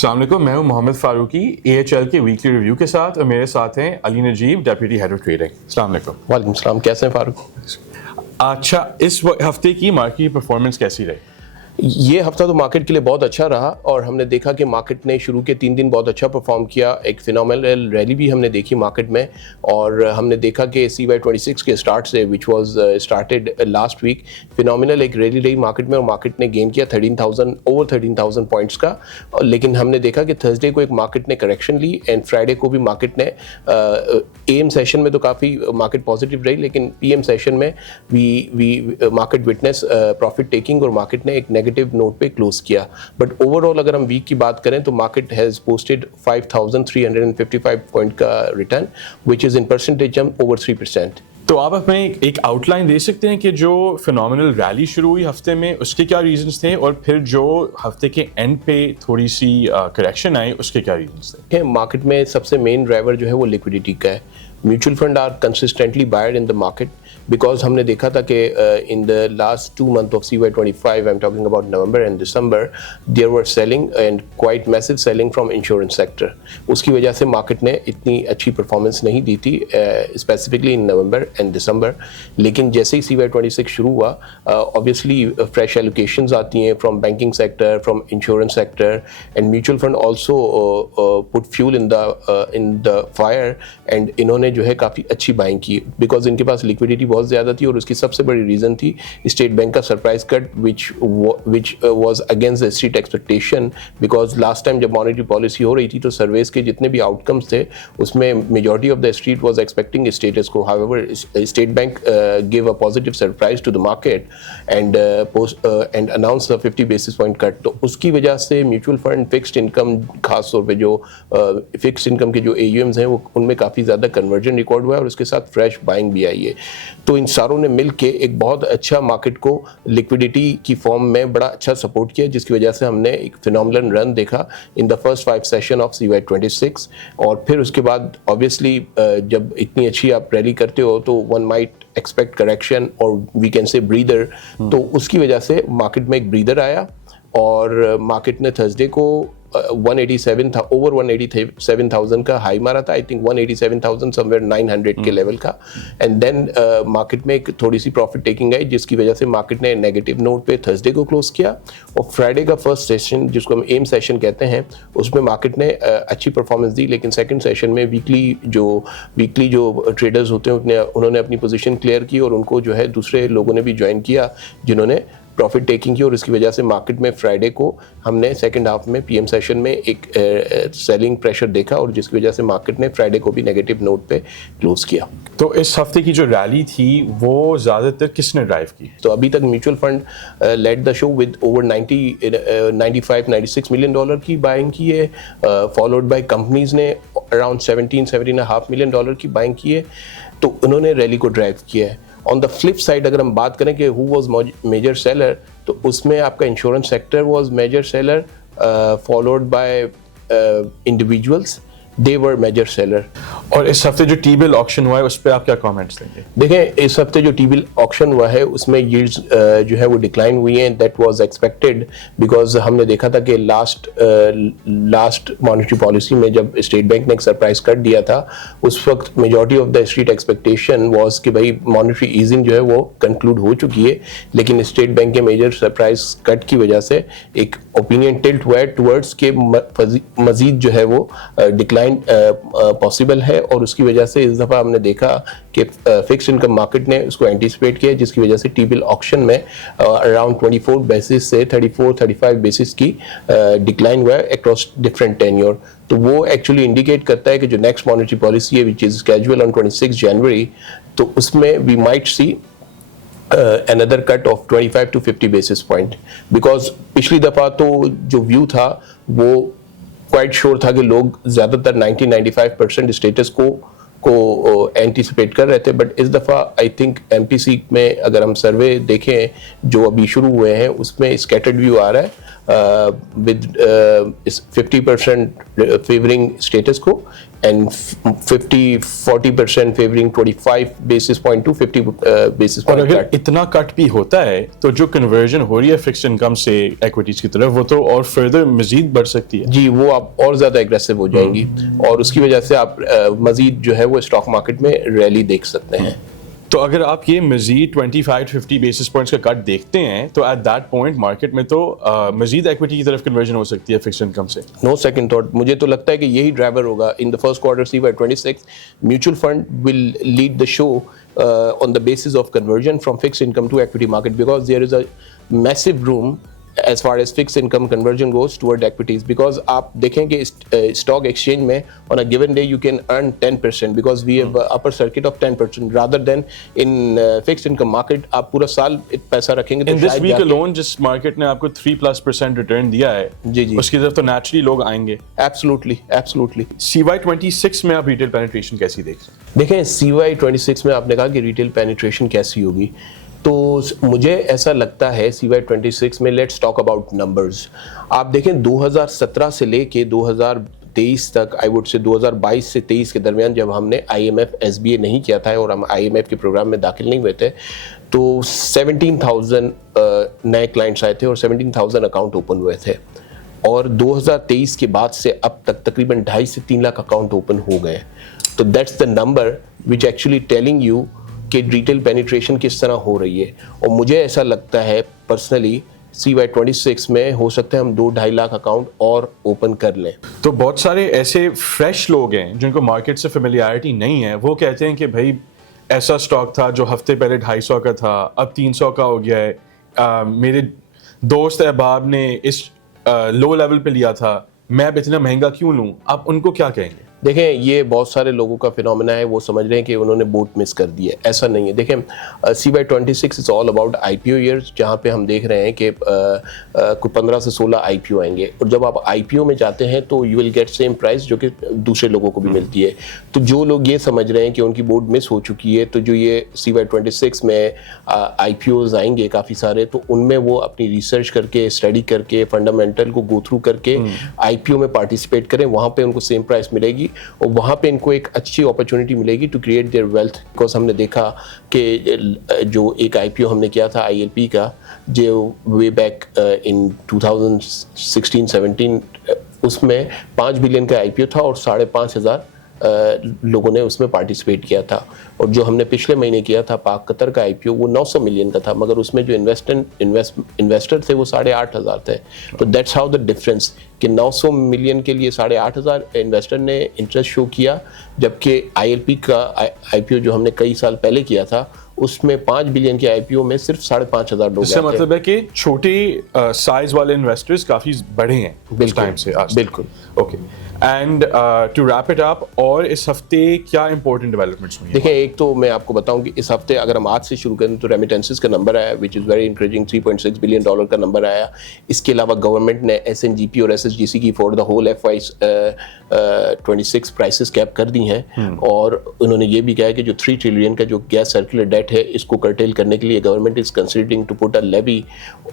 अस्सलाम वालेकुम, मैं हूं मोहम्मद फारूकी AHL के वीकली रिव्यू के साथ और मेरे साथ हैं Ali Najeeb, deputy head of trading. अस्सलाम वालेकुम। वालेकुम सलाम, कैसे हैं फारूक? अच्छा, इस हफ्ते की मार्केट की परफॉर्मेंस कैसी रही? ये हफ्ता तो मार्केट के लिए बहुत अच्छा रहा और हमने देखा कि मार्केट ने शुरू के 3 दिन बहुत अच्छा परफॉर्म किया। एक फिनोमिनल रैली भी हमने देखी मार्केट में और हमने देखा कि CY26 के स्टार्ट से which was started last week, phenomenal एक रैली रही मार्केट में और मार्केट ने गेन किया ओवर 13,000 पॉइंट्स का। लेकिन हमने देखा कि थर्सडे को एक मार्केट ने करेक्शन ली एंड फ्राइडे को भी मार्केट ने AM सेशन में तो काफ़ी मार्केट पॉजिटिव रही, लेकिन PM सेशन में we market witness profit taking और मार्केट ने एक नेगेटिव नोट पे क्लोज किया। बट ओवरऑल अगर हम वीक की बात करें तो मार्केट हैज पोस्टेड 5,355 पॉइंट का return which is in percentage over 3%। तो आप हमें एक आउटलाइन दे सकते हैं कि जो फिनोमिनल रैली शुरू हुई हफ्ते में उसके क्या रीजंस थे और फिर जो हफ्ते के एंड पे थोड़ी सी करेक्शन आई उसके क्या रीजंस थे? मार्केट में सबसे मेन ड्राइवर जो है वो लिक्विडिटी का है। Mutual fund are consistently buyers in the market because हमने देखा था कि in the last 2 months of CY25, I am talking about November and December, there were selling and quite massive selling from insurance sector. उसकी वजह से market ने इतनी अच्छी परफॉर्मेंस नहीं दी थी स्पेसिफिकली इन नवंबर एंड दिसंबर। लेकिन जैसे ही CY26 शुरू हुआ, ऑब्वियसली फ्रेश एलोकेशंस आती हैं from banking sector, from insurance sector and mutual fund also put fuel in the fire and इन्होंने जो है काफ़ी अच्छी बाइंग की बिकॉज इनके पास लिक्विडिटी बहुत ज़्यादा थी और उसकी सबसे बड़ी रीज़न थी स्टेट बैंक का surprise cut which was against the street expectation. Because last time जब मॉनेटरी पॉलिसी हो रही थी तो सर्वेस के जितने भी आउटकम्स थे उसमें majority of the street was expecting status quo. However State Bank give a positive surprise to the market and announce 50 basis point cut. तो उसकी वजह से म्यूचुअल फंड, फिक्स्ड इनकम, खास तौर पे जो फिक्स्ड इनकम के जो AUMs हैं वो उनमें काफ़ी ज़्यादा कन्वर्जन रिकॉर्ड हुआ है और उसके साथ फ्रेश बाइंग भी आई है। तो इन सारों ने मिल के एक बहुत अच्छा मार्केट को लिक्विडिटी की फॉर्म में बड़ा अच्छा सपोर्ट किया, जिसकी वजह से हमने एक फिनोमिनल रन देखा इन the first 5 session of CY26। और फिर उसके बाद ऑब्वियसली जब इतनी अच्छी आप रैली करते हो तो वन माइट एक्सपेक्ट करेक्शन और वी कैन से ब्रीदर। तो उसकी वजह से मार्केट में एक ब्रीदर आया और मार्केट ने थर्सडे को 187,000 का हाई मारा था। आई थिंक 187,000 समवेयर 900 के लेवल का। एंड देन मार्केट में एक थोड़ी सी प्रॉफिट टेकिंग आई जिसकी वजह से मार्केट ने नेगेटिव नोट पे थर्सडे को क्लोज किया। और फ्राइडे का फर्स्ट सेशन जिसको हम एम सेशन कहते हैं उसमें मार्केट ने अच्छी परफॉर्मेंस दी, लेकिन सेकंड सेशन में वीकली जो ट्रेडर्स होते हैं उन्होंने अपनी पोजीशन क्लियर की और उनको जो है दूसरे लोगों ने भी ज्वाइन किया जिन्होंने प्रॉफिट टेकिंग की। और इसकी वजह से मार्केट में फ्राइडे को हमने सेकंड हाफ में PM सेशन में एक सेलिंग प्रेशर देखा और जिसकी वजह से मार्केट ने फ्राइडे को भी नेगेटिव नोट पे क्लोज किया। तो इस हफ्ते की जो रैली थी वो ज़्यादातर किसने ड्राइव की? तो अभी तक mutual fund led the show with over 95-96 million dollar की बाइंग की है, फॉलोड बाय कंपनीज ने अराउंड 17.5 मिलियन डॉलर की बाइंग की है। तो उन्होंने रैली को ड्राइव किया है। ऑन द फ्लिप साइड अगर हम बात करें कि हु वाज मेजर सेलर, तो उसमें आपका insurance sector was major seller, followed by individuals, they were major seller. और इस हफ्ते जो T-bill ऑक्शन हुआ है उस पर आप क्या कमेंट्स देंगे? देखें, इस हफ्ते जो T-bill ऑक्शन हुआ है उसमें यील्ड्स जो है वो डिक्लाइन हुई हैं। दैट वाज एक्सपेक्टेड बिकॉज हमने देखा था कि लास्ट मॉनेटरी पॉलिसी में जब स्टेट बैंक ने एक सरप्राइज कट दिया था उस वक्त majority of the street expectation was कि भाई मॉनेटरी ईजिंग जो है वो कंक्लूड हो चुकी है। लेकिन स्टेट बैंक के मेजर सरप्राइज कट की वजह से एक ओपिनियन टिल्ट हुआ है टुवर्ड्स के मजीद जो है वो डिक्लाइन पॉसिबल है। और उसकी वजह से इस दफ़ा हमने देखा कि फिक्स्ड इनकम मार्केट ने उसको एंटिसिपेट किया, जिसकी वजह से T-bill ऑक्शन में अराउंड 24 बेसिस से 34-35 बेसिस की डिक्लाइन हुआ है अक्रॉस डिफरेंट टेन्योर। तो वो एक्चुअली इंडिकेट करता है कि जो नेक्स्ट मॉनेटरी पॉलिसी है which is scheduled on 26 January, तो उसमें we might see another cut of 25 to 50 basis point because पिछली दफ़ा तो जो व्यू था वो क्वाइट श्योर था कि लोग ज़्यादातर 90-95% स्टेटस को एंटिसिपेट कर रहे थे। बट इस दफ़ा आई थिंक MPC में अगर हम सर्वे देखें जो अभी शुरू हुए हैं उसमें स्कैटर्ड व्यू आ रहा है with 50% favoring status quo and 40% favoring 25 basis point to 50 basis और point अगर cut. इतना कट भी होता है तो जो कन्वर्जन हो रही है फिक्स इनकम से इक्विटीज की तरफ वो तो और फर्दर मजीद बढ़ सकती है। जी, वो आप और ज़्यादा एग्रेसिव हो जाएंगी और उसकी वजह से आप मजीद जो है वो स्टॉक मार्केट में रैली देख सकते हैं। तो अगर आप ये मजीद 25-50 बेसिस पॉइंट्स का कट देखते हैं तो एट दैट पॉइंट मार्केट में तो मजीद इक्विटी की तरफ कन्वर्जन हो सकती है फिक्स इनकम से। नो सेकंड थॉट, मुझे तो लगता है कि यही ड्राइवर होगा in the first quarter CY26। Mutual fund will lead the show on the basis of conversion from fix income to equity market because there is a massive room as far as fixed income conversion goes toward equities because आप देखेंगे stock exchange में on a given day you can earn 10% because we have upper circuit of 10% rather than in fixed income market आप पूरा साल पैसा रखेंगे तो in this week alone जिस मार्केट ने आपको 3+% रिटर्न दिया है जी जी उसकी तरफ तो नेचुरली लोग आएंगे। एब्सोल्युटली CY26 में आप रिटेल पेनिट्रेशन कैसी देख रहे हैं? देखें CY26 में आपने कहा कि रिटेल पेनिट्रेशन कैसी होगी तो मुझे ऐसा लगता है CY26 में लेट्स टॉक अबाउट नंबर्स। आप देखें 2017 से लेके 2023 तक आई वुड से 2022 से 23 के दरमियान जब हमने IMF SBA नहीं किया था और हम IMF के प्रोग्राम में दाखिल नहीं हुए थे तो 17,000 नए क्लाइंट्स आए थे और 17,000 अकाउंट ओपन हुए थे और 2023 के बाद से अब तक तकरीबन 2.5 से 3 लाख अकाउंट ओपन हो गए। तो that's the number which actually telling you कि रिटेल पेनिट्रेशन किस तरह हो रही है और मुझे ऐसा लगता है पर्सनली CY26 में हो सकता है हम 2-2.5 लाख अकाउंट और ओपन कर लें। तो बहुत सारे ऐसे फ्रेश लोग हैं जिनको मार्केट से फेमिलियरिटी नहीं है वो कहते हैं कि भाई ऐसा स्टॉक था जो हफ्ते पहले 250 का था अब 300 का हो गया है, मेरे दोस्त अहबाब ने इस लो लेवल पे लिया था मैं अब इतना महंगा क्यों लूं, आप उनको क्या कहेंगे? देखें ये बहुत सारे लोगों का फिनोमेना है, वो समझ रहे हैं कि उन्होंने बोट मिस कर दी है, ऐसा नहीं है। देखें CY26 is all about IPO years जहाँ पे हम देख रहे हैं कि कुछ 15 से 16 IPO आएंगे और जब आप IPO में जाते हैं तो you will get same price जो कि दूसरे लोगों को भी मिलती है। तो जो लोग ये समझ रहे हैं कि उनकी बोट मिस हो चुकी है तो जो ये CY26 में IPOs आएंगे काफ़ी सारे तो उनमें वो अपनी रिसर्च करके स्टडी करके फंडामेंटल को गो थ्रू करके IPO में पार्टिसिपेट करें, वहाँ पे उनको सेम प्राइस मिलेगी और वहाँ पे इनको एक अच्छी अपॉर्चुनिटी मिलेगी to create their wealth. Because हमने देखा कि जो एक IPO हमने किया था ILP का जो वे बैक इन 2016-17 उसमें 5 बिलियन का IPO था और 5,500 लोगों ने उसमें पार्टिसिपेट किया था और जो हमने पिछले महीने किया था पाक कतर का IPO वो 900 मिलियन का था मगर उसमें जो इन्वेस्टर थे वो 8,500 थे। तो दैट्स हाउ द डिफरेंस कि 900 मिलियन के लिए 8,500 इन्वेस्टर ने इंटरेस्ट शो किया जबकि ILP का IPO जो हमने कई साल पहले किया था उसमें 5 बिलियन के IPO में सिर्फ 5,500 लोग। इसका मतलब है कि छोटे साइज वाले इन्वेस्टर्स काफी बढ़े हैं उस टाइम से आज। बिल्कुल। Okay and to wrap it up और इस हफ्ते क्या इंपॉर्टेंट डेवलपमेंट्स हुई? देखिए एक तो मैं आपको बताऊं कि इस हफ्ते अगर हम आज से शुरू करें तो रेमिटेंसेस का नंबर आया which is very encouraging, $3.6 billion का नंबर आया। इसके अलावा गवर्नमेंट ने SNGP और SSGC की for the whole FY26 prices cap कर दी हैं और उन्होंने ये भी कहा है कि जो 3 ट्रिलियन का जो गैस सर्कुलर डेट है इसको कर्टेल करने के लिए government is considering to put a levy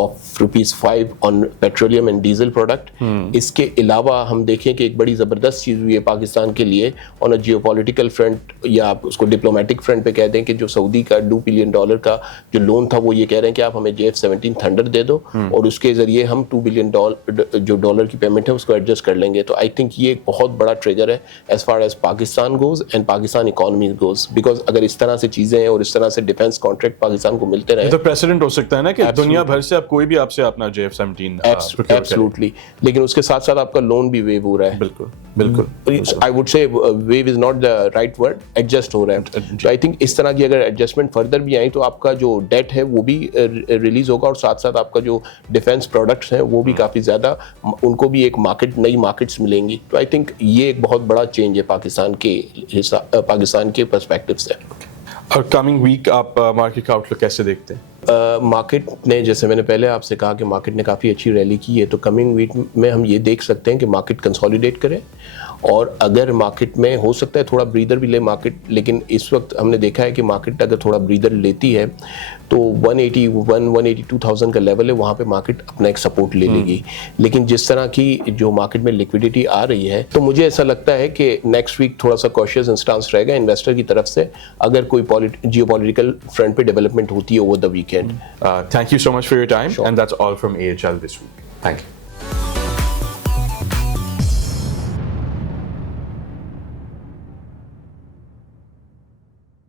of ₹5 on petroleum and diesel product. इसके अलावा हम देखें कि एक बड़ी ज़बरदस्त चीज़ हुई है पाकिस्तान के लिए ऑन अ जियोपॉलिटिकल फ्रंट या आप उसको डिप्लोमेटिक फ्रंट पे कह दें कि जो सऊदी का $2 बिलियन का जो लोन था वो ये कह रहे हैं कि आप हमें JF-17 थंडर दे दो और उसके ज़रिए हम $2 बिलियन जो डॉलर की पेमेंट है उसको एडजस्ट कर लेंगे। तो आई थिंक ये एक बहुत बड़ा ट्रिगर है as far as Pakistan goes and Pakistan economy goes because अगर इस तरह से चीज़ें हैं और इस तरह से डिफेंस कॉन्ट्रैक्ट पाकिस्तान को मिलते रहे तो प्रेसिडेंट हो सकता है ना कि दुनिया भर से अब कोई भी आपसे अपना JF-17 एब्सोल्युटली, लेकिन उसके साथ साथ आपका लोन भी वेव हो रहा है। बिल्कुल बिल्कुल। I would say wave is not the right word, adjust हो रहा है। तो आई थिंक इस तरह की अगर एडजस्टमेंट फर्दर भी आई तो आपका जो डेट है वो भी रिलीज होगा और साथ साथ आपका जो डिफेंस प्रोडक्ट्स हैं वो भी काफ़ी ज़्यादा उनको भी एक मार्केट नई मार्केट्स मिलेंगी। तो आई थिंक ये एक बहुत बड़ा चेंज है पाकिस्तान के पर्सपेक्टिव से। और कमिंग वीक आप मार्केट का आउटलुक कैसे देखते हैं? मार्केट ने जैसे मैंने पहले आपसे कहा कि मार्केट ने काफ़ी अच्छी रैली की है तो कमिंग वीक में हम ये देख सकते हैं कि मार्केट कंसोलिडेट करे और अगर मार्केट में हो सकता है थोड़ा ब्रीदर भी ले मार्केट, लेकिन इस वक्त हमने देखा है कि मार्केट अगर थोड़ा ब्रीदर लेती है तो 182,000 का लेवल है, वहाँ पे मार्केट अपना एक सपोर्ट ले लेगी। लेकिन जिस तरह की जो मार्केट में लिक्विडिटी आ रही है, तो मुझे ऐसा लगता है कि नेक्स्ट वीक थोड़ा सा कॉशियस इंस्टांस रहेगा इन्वेस्टर की तरफ से, अगर कोई जियोपॉलिटिकल फ्रंट पे डेवलपमेंट होती है over the weekend. Thank you so much for your time, and that's all from AHL this week. Thank you.